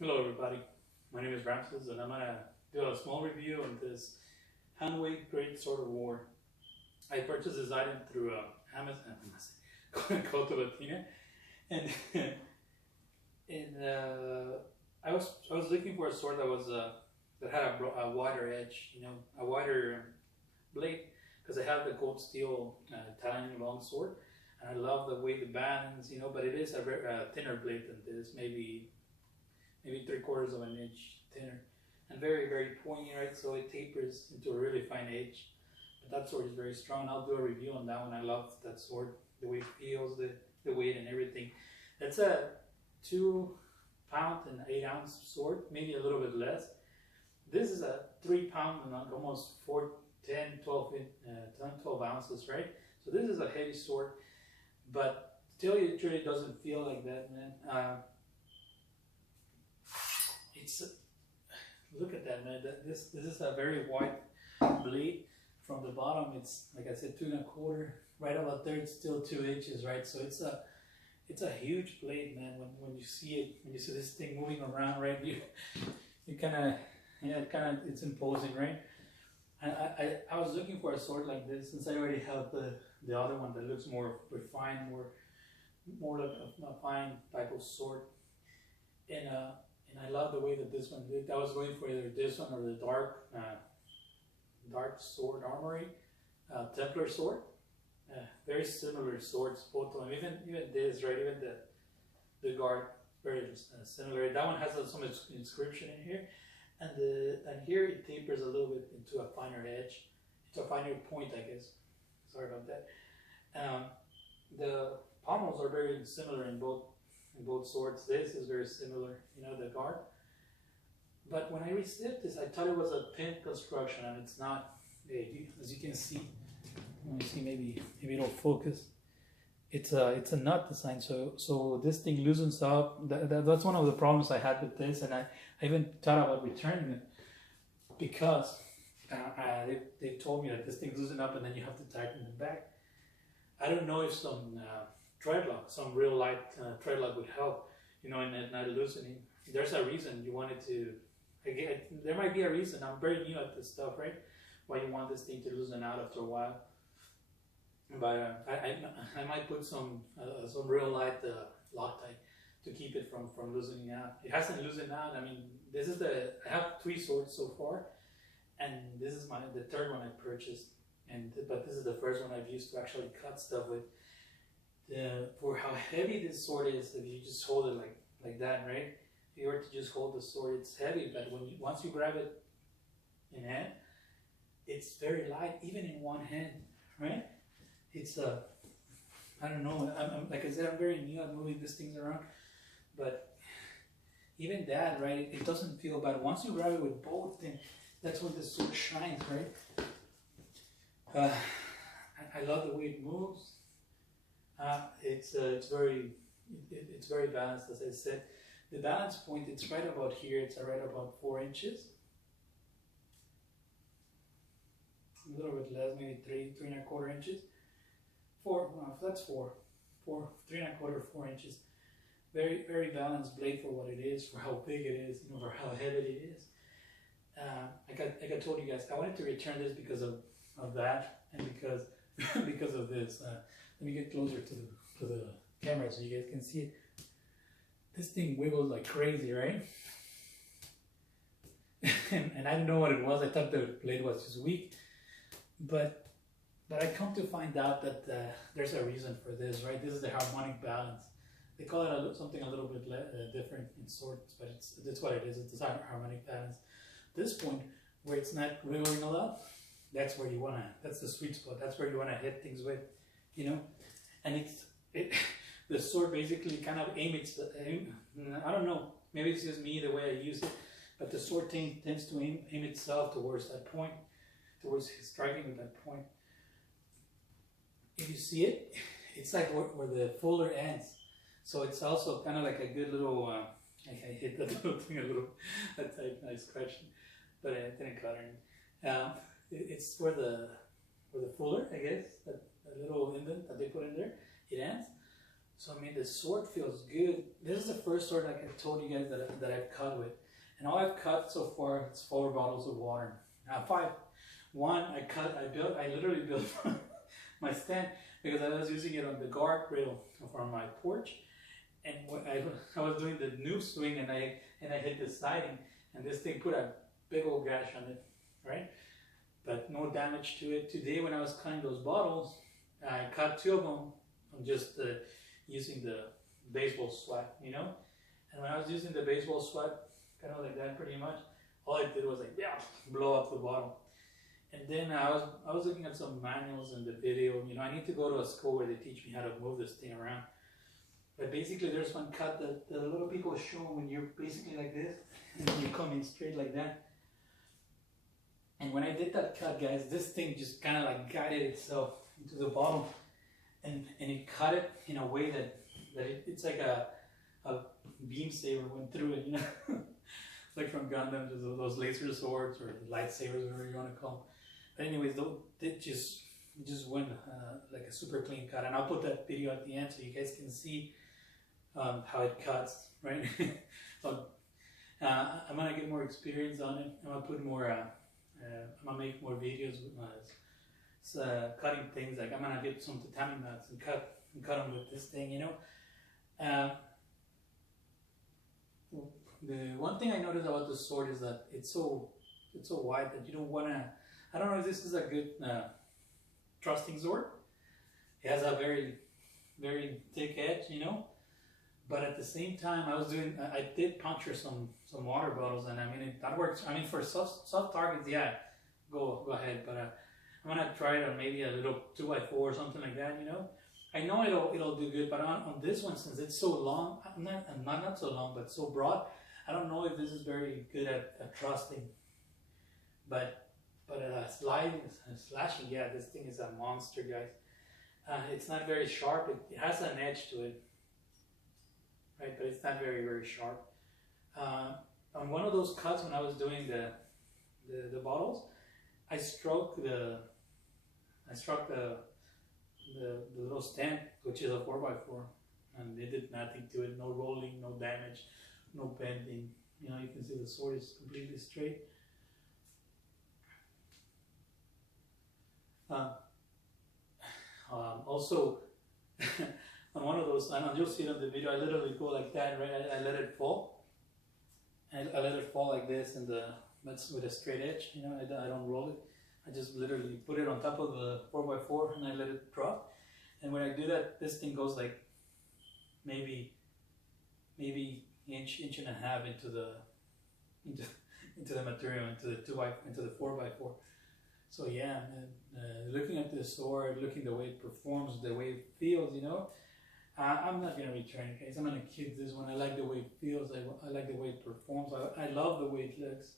Hello everybody, my name is Ramses and I'm going to do a small review on this Hanwei Great Sword of War. I purchased this item through Amazon, Cultivatina, and I was looking for a sword that had a wider edge, a wider blade, because I have the gold steel Italian long sword, and I love the way the bands, but it is a very thinner blade than this, maybe 3/4 of an inch thinner, and very, very pointy, right? So it tapers into a really fine edge. But that sword is very strong. I'll do a review on that one. I love that sword, the way it feels, the weight and everything. It's a 2 pound and 8 ounce sword, maybe a little bit less. This is a 3 pound and almost 12 ounces, right? So this is a heavy sword, but still it really doesn't feel like that, man. Look at that, man. This is a very wide blade. From the bottom, it's like I said, 2.25. Right about there, it's still 2 inches, right? So it's a huge blade, man. When you see it, when you see this thing moving around, right? You kind of, it's imposing, right? And I was looking for a sword like this since I already have the other one that looks more refined, more like a fine type of sword, and I love the way that this one did. I was going for either this one or the dark sword armory, Templar sword. Very similar swords, both of them. Even this, right? Even the guard, very similar. That one has some inscription in here, and here it tapers a little bit into a finer edge, into a finer point, I guess. Sorry about that. The pommels are very similar in both swords. This is very similar, the guard. But when I received this, I thought it was a pin construction, and it's not. As you can see, let me see, maybe it'll focus. It's a nut design, so this thing loosens up. That's one of the problems I had with this, and I even thought about returning it because they told me that this thing loosens up, and then you have to tighten it back. I don't know if some thread lock, some real light thread lock would help, in not loosening. There's a reason you wanted to. Again, there might be a reason. I'm very new at this stuff, right? Why you want this thing to loosen out after a while. But I might put some real light Loctite to keep it from loosening out. It hasn't loosened out. I mean, I have 3 swords so far, and this is the third one I purchased. But this is the first one I've used to actually cut stuff with. For how heavy this sword is, if you just hold it like that, right? If you were to just hold the sword, it's heavy, but once you grab it in hand, it's very light, even in one hand, right? It's I don't know. I'm like I said, I'm very new at moving these things around, but even that, right? It doesn't feel bad. Once you grab it with both, then that's when the sword shines, right? I love the way it moves. It's very balanced, as I said. The balance point, it's right about here. It's right about 4 inches. A little bit less, maybe 3.25 inches. 4. No, that's 4. 3.25, 4 inches. Very, very balanced blade for what it is, for how big it is, for how heavy it is. Like I told you guys, I wanted to return this because of that, and because of this. Let me get closer to the camera so you guys can see it. This thing wiggles like crazy, right? and I didn't know what it was. I thought the blade was just weak, but I come to find out that there's a reason for this, right? This is the harmonic balance. They call it something a little bit different in swords, but it's what it is. It's a harmonic balance. This point where it's not wiggling a lot, that's where that's the sweet spot. That's where you wanna hit things with, and the sword basically kind of I don't know, maybe it's just me the way I use it, but the sword tends to aim itself towards that point, towards striking at that point. If you see it, it's like where the folder ends. So it's also kind of like a good little, I hit that little thing a little, that's a nice scratch, but I didn't cut it. It's where the folder, I guess, that little indent that they put in there, it ends. So I mean, the sword feels good. This is the first sword, like I told you guys, that I've cut with, and all I've cut so far is 4 bottles of water. 5. One I literally built my stand because I was using it on the guardrail on my porch, and I was doing the new swing, and I hit the siding, and this thing put a big old gash on it, right? But no damage to it. Today, when I was cutting those bottles, I cut 2 of them on just using the baseball swat, you know. And when I was using the baseball swat, kind of like that, pretty much, all I did was like, yeah, blow up the bottle. And then I was looking at some manuals in the video. You know, I need to go to a school where they teach me how to move this thing around. But basically, there's one cut that the little people show when you're basically like this, and you come in straight like that. And when I did that cut, guys, this thing just kind of like guided itself into the bottle, and it cut it in a way that it's like a beam saber went through it, you know. Like from Gundam to those laser swords or lightsabers, whatever you want to call them. But anyways, it just went like a super clean cut, and I'll put that video at the end so you guys can see how it cuts, right? So I'm gonna get more experience on it. I'm gonna put more. I'm gonna make more videos with cutting things. Like I'm gonna get some tatami mats and cut them with this thing, you know. The one thing I noticed about the sword is that it's so wide that you don't wanna. I don't know if this is a good thrusting sword. It has a very, very thick edge, you know. But at the same time, I did puncture some water bottles, and I mean that works. I mean for soft targets, yeah, go ahead. But I'm gonna try it on maybe a little 2x4 or something like that, you know. I know it'll do good, but on this one, since it's so long, not so long, but so broad, I don't know if this is very good at thrusting. But slashing, yeah, this thing is a monster, guys. It's not very sharp. It has an edge to it, right? But it's not very, very sharp. On one of those cuts, when I was doing the bottles, I struck the little stand, which is a 4x4, and it did nothing to it. No rolling, no damage, no bending. You know, you can see the sword is completely straight. Also, on one of those, and you'll see it on the video, I literally go like that, right? I let it fall. I let it fall like this, and that's with a straight edge. You know, I don't roll it. I just literally put it on top of the 4x4 and I let it drop. And when I do that, this thing goes like maybe inch and a half into the material, into the 4x4. So yeah, looking at this sword, looking the way it performs, the way it feels, you know, I'm not gonna return it, guys. I'm gonna keep this one. I like the way it feels. I like the way it performs. I love the way it looks.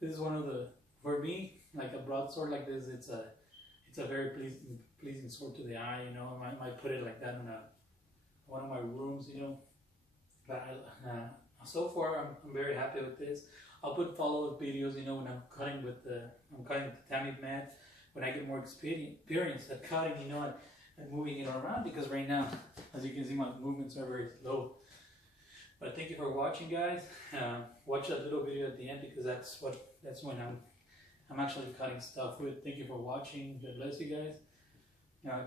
This is one of the, for me, like a broadsword like this, it's a very pleasing sword to the eye, you know. I might put it like that in one of my rooms, you know. But so far, I'm very happy with this. I'll put follow-up videos, you know, when I'm cutting with the tatami mat, when I get more experience at cutting, you know, and moving it around, because right now, as you can see, my movements are very slow. But thank you for watching, guys. Watch that little video at the end, because that's when I'm actually cutting stuff with. Thank you for watching. God bless you guys.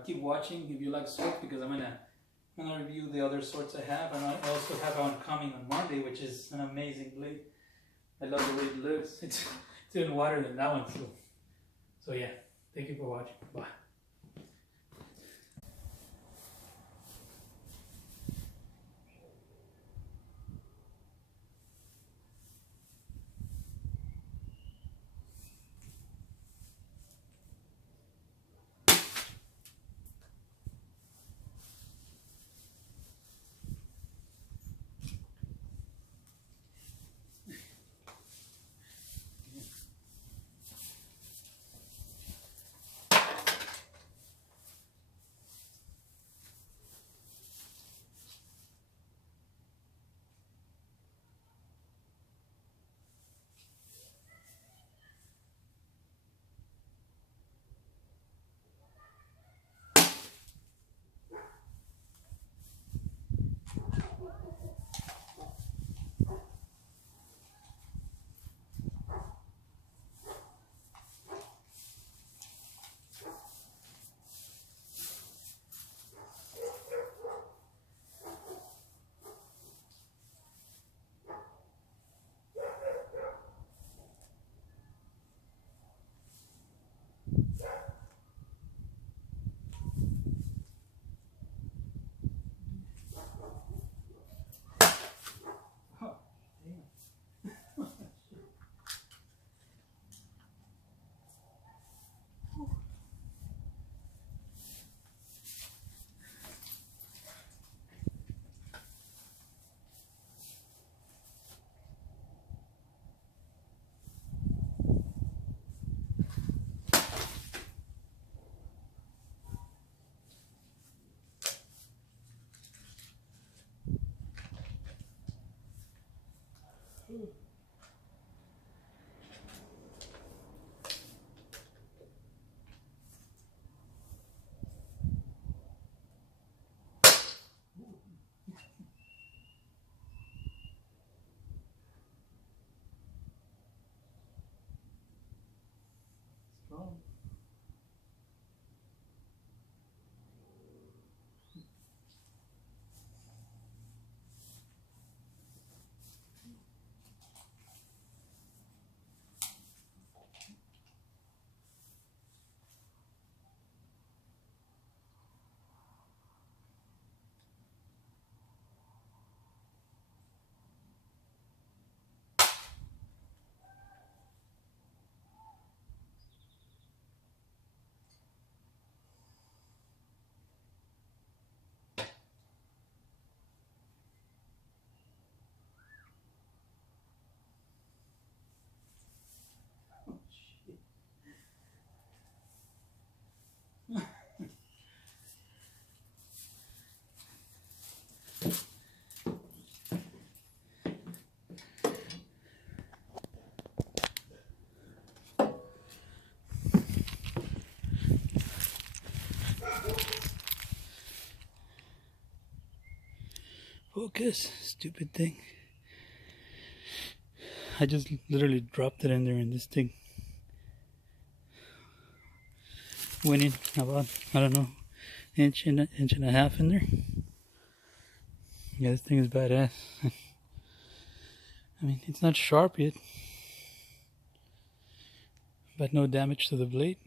Keep watching if you like swords, because I'm gonna review the other swords I have, and I also have one coming on Monday, which is an amazing blade. I love the way it looks. It's even wider than that one. So yeah, thank you for watching. Bye. Strong. Focus, stupid thing. I just literally dropped it in there and this thing went in about, I don't know, inch and a half in there. Yeah, this thing is badass. I mean, it's not sharp yet, but no damage to the blade.